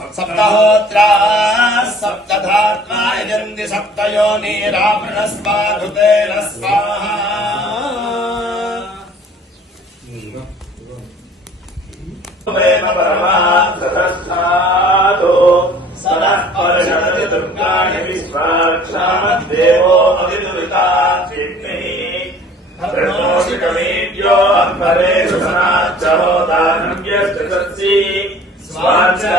सप्तहोत्रा सप्तधात्वा यजन्ति सप्तयोनिरावृणस्वाधुतेरस्वाहा परमार्थसाधो सदः परिषदति दुर्गाणि विश्वाक्षामद्देवो प्रणोषि होता स्वाचा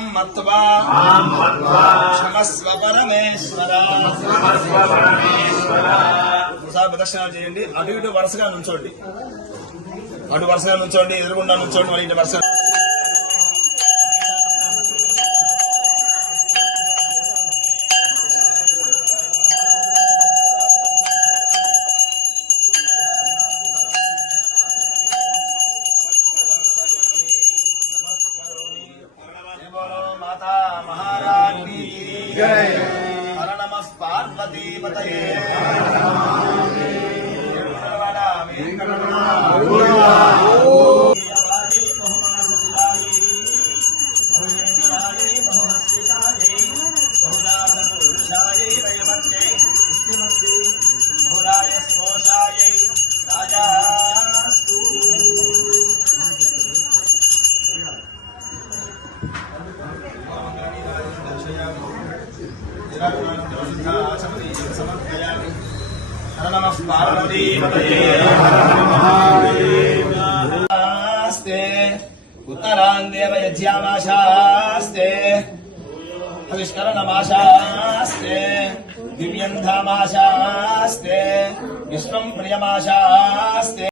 మాం మత్వా క్షమస్వ పరమేశ్వర ఒకసారి ప్రదక్షిణాలు చేయండి. అటు ఇటు వరుసగా నుంచోండి. అటు వరుసగా నుంచోండి ఎదురుకుండా నుంచోండి మరి ఇటు వరుసగా జయ హర సమర్పయామిస్తే ఉత్తరాందేవ యజ్యామాశాస్తే ఆవిష్కరణమాశాస్తే దివ్యంధామాశాస్తే విశ్వం ప్రియమాశాస్తే.